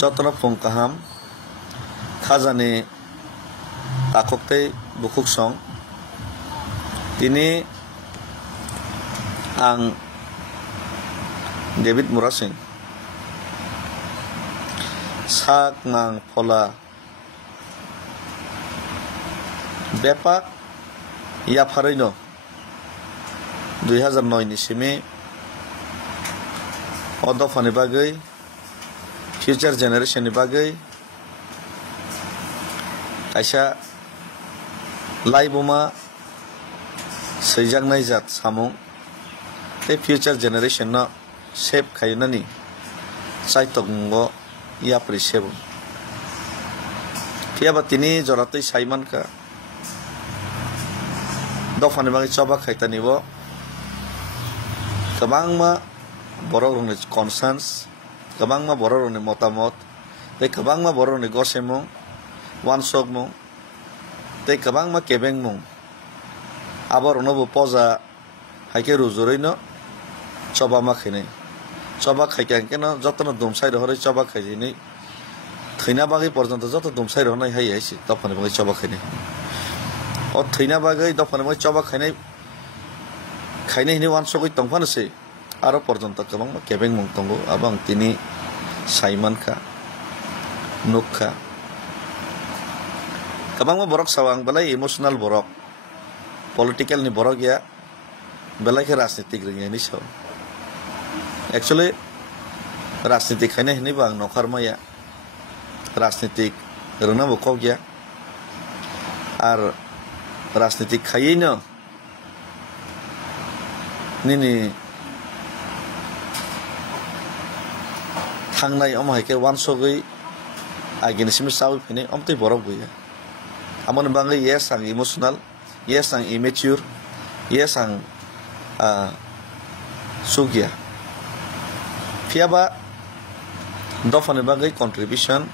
যতন ফংকাহাম খাজানি তাককtai bukuk song tini ang David Murasing sak nang phola bepak ya pharoino 2009 ni simi odofani bagai future generation ni bagai kaisa laiboma seijaknai jat samung tei future generation no shape khainani saitongo yapri sebo tiaba tini joratoi saimanka dofani bangi choba khaitani bo kabangma borok ni concerns kabangma borok ni motamot tei kabangma borok ni gosemung wansok mung tei kabangma kebeng mung abor nobo poza haike rujuroi no choba ma khainai choba khaikan keno jotono dumsai rohoroi choba khaijini thina bagai porjonto joto dumsai rohnai hai haisi topani bagai choba khainai o thina bagai dopani bagai choba khainai hini wansokoi tongphano se aro porjonto kabangma kebeng mung tongo abang tini saimankha nukha kabangma borok sawang belai emotional borok political ni borok ya belai ke rajnitik ringi ni saw actually rajnitik khaina hini bang nokhar maya rajnitik rona bokok ya ar rajnitik khaino nini thangnai omai ke wansogoi aginisimi sawi phine omtei borok buya amon bangai yes ang emotional yes ang immature yes ang sugya fiaba dofani bagai contribution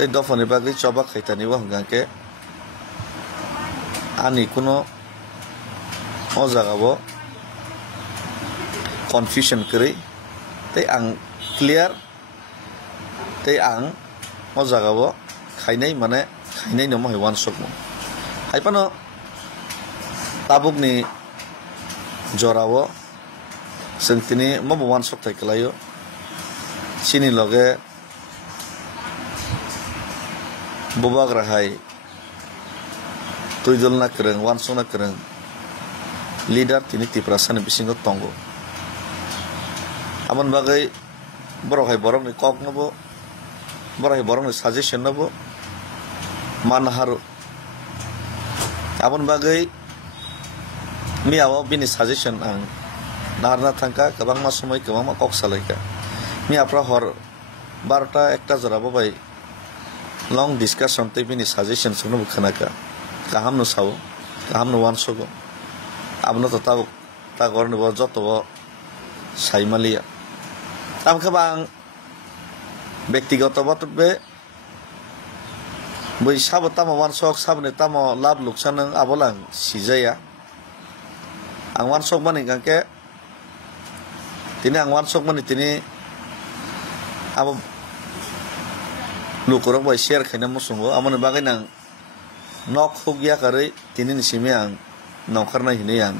tei dofani bagai choba khaitani bo hangke ani kuno o jaga bo confusion kri tei ang clear tei ang o jaga bo khainai mane khainai no mai wan sok mo haipano tabuk ni jorawo sentini mo wan sok thai klayo chini loge bobak rahai tuidol na kreng wan sok na kreng leader tini tiprasan bisingo tongo amon bagai borok hai borok ni kok nobo borok hai borok ni suggestion nobo manharu abon bagai miawo bini suggestion ang narna thangka kabangma somoi kabangma kok salaika miapra hor 12টা 1টা jorabo bai long discussion te bini suggestion sunu bukhanaka kaham no sawo kaham no wan sogo abno to ta gorni bo joto bo saimalia tam kabang ব্যক্তিগত বতবে বই sub তামো ওয়ানসক সাবনে তামো লাভ লুকসান আবলাং সিজায়া আং ওয়ানসক মানে গাকে তিনি আং ওয়ানসক মানে তিনি আব লুকরক বই share খাইনা মুসুঙ্গো আমনে বাগাই নাং নক হুগিয়া কারে তিনি নিসিমে আং নখারনাই হিনে আং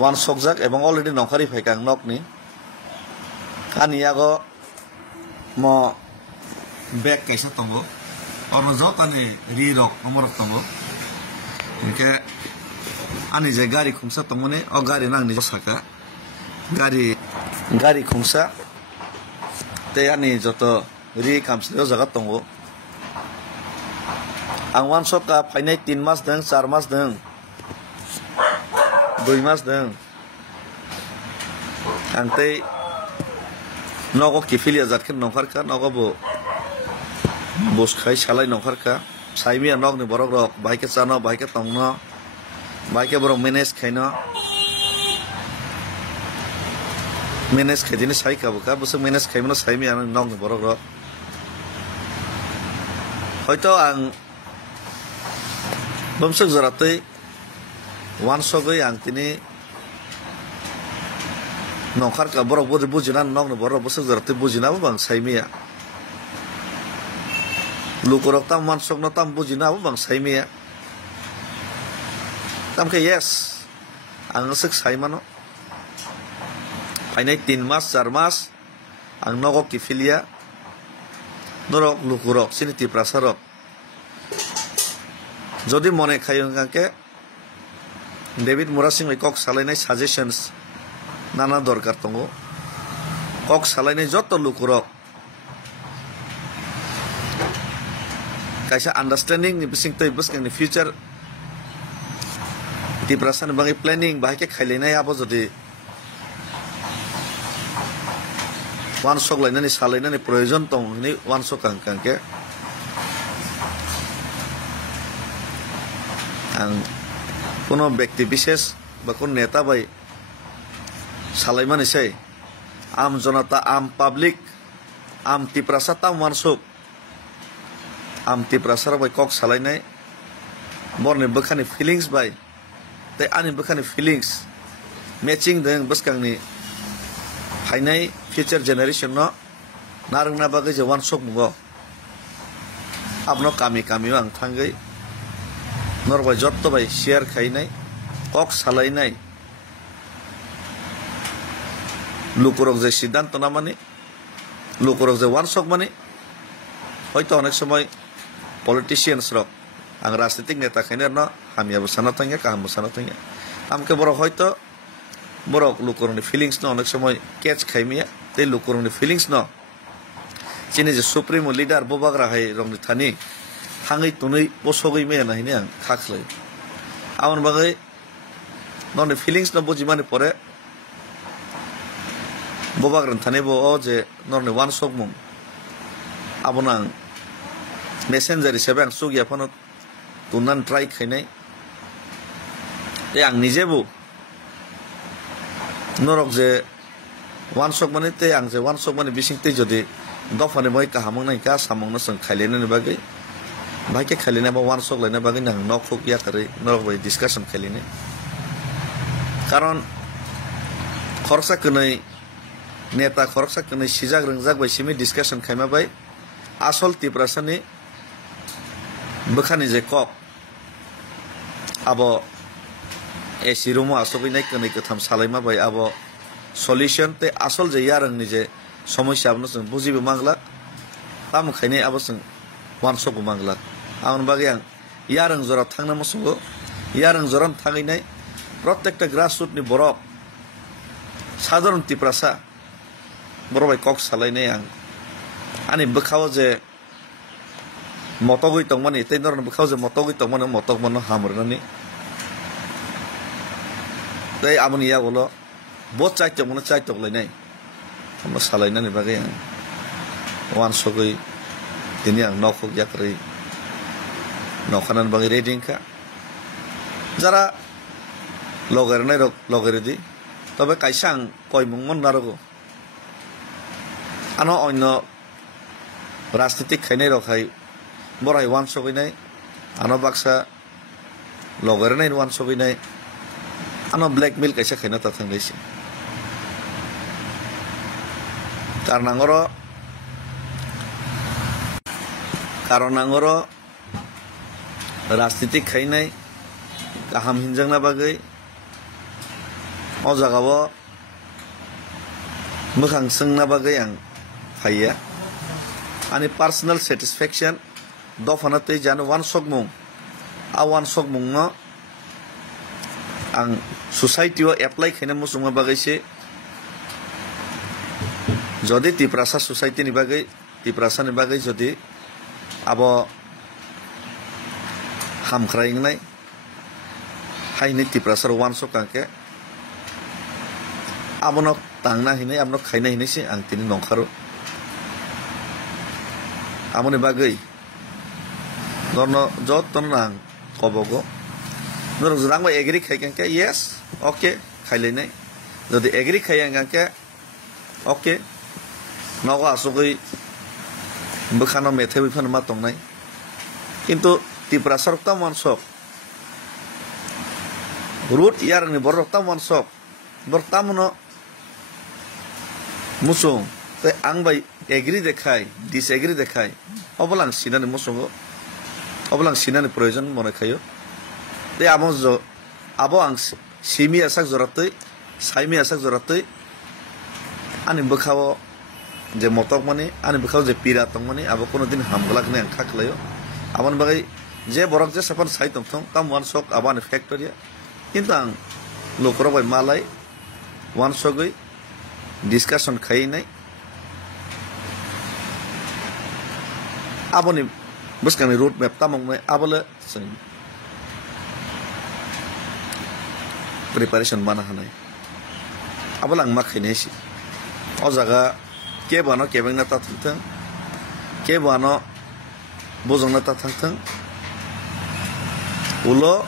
ওয়ানসক জাক এবং অলরেডি নখারি ফাইকা আং নকনি আনিয়াগো mo bag kaisa tongo orno jotani ri rok nomor tongo ke ani je gari khungsa tongone o gari nangni saka gari khungsa te ani joto ri kamslo jaga tongo ang wan soka phainai 3 mas dang 4 mas dang 2 mas dang angtei nogo kifilia zatken nongkarka nogo bo boskai salai nongkarka saimia nog ni borok rok baike chano baike tongno baike borok manage khaino manage khaidini sai kabuka busu manage khaimno saimia nog ni borok rok hoyto ang bomsuk jaratei wansogoi ang tini nongkhar ka borok bodi bujina nong borok bosok jarate bujina bang saimia lukurok tam mansok no tam bujina bang saimia tam ke yes ang sek saimano painai 3 mas 4 mas ang nogok kifilia norok lukurok sini tiprasarok jodi mone khayong kangke David Murasing kok salainai suggestions nana dorkar tongo kok salainai joto lukurok kaisa understanding ni bising toi buskang ni future tiprasan bangi planning bahake khailinai abo jodi wan sok lainani salainani proyojon tong ni wan sok kangke ang কোনো ব্যক্তি বিশেষ বা কোন নেতা ভাই সালাইমানি সেই আম জনতা আম পাবলিক আম তিপ্রাসা তাম মানসুক আম তিপ্রাসার ভাই কক সালাইনাই বরনি বখানি ফিলিংস ভাই তাই আনি বখানি ফিলিংস ম্যাচিং দেং বসকাংনি ফাইনাই ফিউচার জেনারেশন ন নারংনা বাগै যে ওয়ান সক মুগো আপনো কামি কামিও আং থাঙ্গै নরবাই যত ভাই শেয়ার খাইনাই কক সালাইনাই লুকুরক যে সিদ্ধান্ত না মানে লুকুরক যে ওয়ানসক মানে হয়তো অনেক সময় পলিটিশিয়ানস রক আং রাজনৈতিক নেতা খাইনে ন হামিয়া বসানো থাকে কাহাম বসানো থাকে আমকে বড় হয়তো বড় লুকুরনি ফিলিংস ন অনেক সময় ক্যাচ খাইমিয়া তে লুকুরনি ফিলিংস ন চিনি যে সুপ্রিমো লিডার ববাগ্রা হাই রংনি থানি থাङै तुनै बसगै मेया नाहिने आं खाख्लै आवन बागै ननि फिलिंग्स न बुजिमानि परे बबाग्रान थाने बो ओ जे नरनि वान सक मुं आबोना आं मेसेंजार हिसाबै आं सुगिया फनो तुनान ट्राई खाइनाय ए आं निजेबो नरक जे वान सक माने ते आं जे वान सक माने बिसिंते जदि दफानि मै काहामं नाय का सामंग न जों खाइलेननि बागै भाइके खालिना बा वान सक लाइना बागै नां नखुक या करे नरक बाय डिस्कशन खालिने कारण खरसा कनै नेता खरसा कनै सिजाग रंजाग बाय सिमी डिस्कशन खाइमा बाय आसल तिप्रासानि बखानि जे कक आबो एसि रुमो आसबिनाय कनै कथाम सालाइमा बाय आबो सल्युशन ते आसल जे यारंनि जे समस्या आबनो जों बुजिबो मांगला ताम खाइने आबो जों वान सक मांगला आउन बागै आं यारं जरा थांना मसुगो यारं जरान थाङैनाय प्रत्येकटा ग्रासरुटनि बरक साधारण तिप्रासा बरबाय कक सालायनाय आं आनि बखाव जे मतगै तंमानि तै नरन बखाव जे मतगै तंमानि मतक मनो हामरनानि तै आमनि यागोलो बत चाइतक मनो चाइतक लायनाय हमनो सालायनानि बागै आं वान सकै दिनै आं नखुक याक्रै नखानान बागै रेडिं का যারা লগের নাই লগের দি তবে কাইসা আং কয়মুংমন নারগো আনো অন্য রাজনীতিক খাইনাই রখাই বড়াই ওয়ান সগৈনাই আনো বাক্সা লগের নাই ওয়ান সগৈনাই আনো ব্ল্যাকমেল কাইসা খাইনা তা থাংলাইছে কারণ আঙর राजनीतिक खाइनाय गाहाम हिनजांना बागै अ जागाव मोखां सोंना बागै आं फाइया आंनि पार्सनेल सेटिसफेक्शन दफाना तै जानो वान सक मुं आ वान सक मुं न आं सोसाइटियाव एप्लाइ खाइना मुसुंगा बागैसे जदि तिप्रासा सोसाइटिनि बागै तिप्रासानि बागै जदि आबो हामख्रायनाय हाइने तिप्रासार वान सक कांके आबनो तांना हिने आबनो खाइना हिनेसे आं तिनि नंखारो आमनि बागै नरनो जतन आं कबगो नर जरांबा एग्री खाइकांके यस ओके खाइलेनाय जदि एग्री खाइयांगांके ओके नगो आसगै बखानो मेथाइ बिफान मा तंनाय किन्तु तिप्रासार ता मानसक रूट यारनि बरता मानसक बरतामनो musung te ang bai agree dekhai disagree dekhai obolang sinani musungo obolang sinani proyojon mone khayo te abo ang simi asak joratoi saimi asak joratoi ani bokhawo je motok mani ani bokhawo je pira tong mani abo kono din hamglak ne ang khaklayo abon bagai je borok je sapan sai tong tam one sok abani factory কিন্তু ang lokro bai malai one sogoi discussion khai nai aboni buskani road map tamong nai abole preparation mana hanai abalang makhine si o jaga ke bano kebeng na ta thang ke bano bojong na ta thang ulo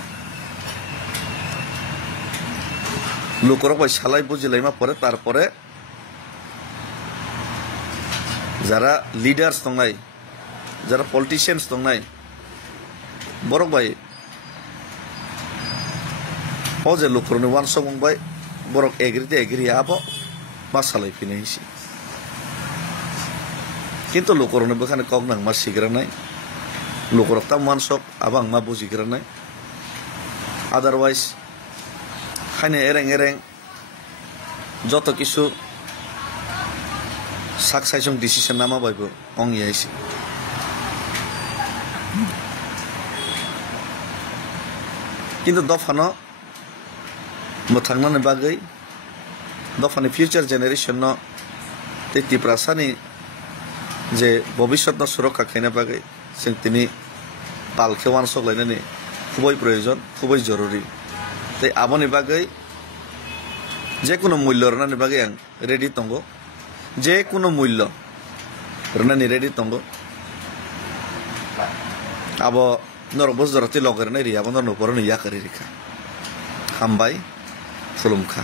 লোকরক ভাই সালাই বুঝিলাইমা পরে তারপরে যারা leaders দংনাই যারা politicians দংনাই বরক ভাই ও যে লোকরনি one সং ভাই বরক এগ্রিতে agri আবো মা সালাই ফিনাইছি কিন্তু লোকরনি বখানে কক নাং মা সিগরা নাই লোকরক তা ওয়ান সক আবাং মা বুঝিগরা নাই আদারওয়াইজ খাইনে এরেং যত কিছু সাকসাইসং ডিসিশন নামা বাইব অং ইয়াইছি কিন্তু দফানো মোথাংনানি বাগৈ দফানি ফিউচার জেনারেশন ন তেতি প্রাসানি যে ভবিষ্যৎ ন সুরক্ষা খাইনা বাগৈ जों তিনি পালকে ওয়ান সকলাইনানি খুবই প্রয়োজন খুবই জরুরি তাই আবনি বাগৈ যে কোনো মূল্য রনানি বাগৈ আং রেডি তঙ্গ যে কোনো মূল্য রনানি রেডি তঙ্গ আবো নর বজরতি লগরনে রি আবো নর পরনি ইয়া করি রেখা হামবাই ফুলুমখা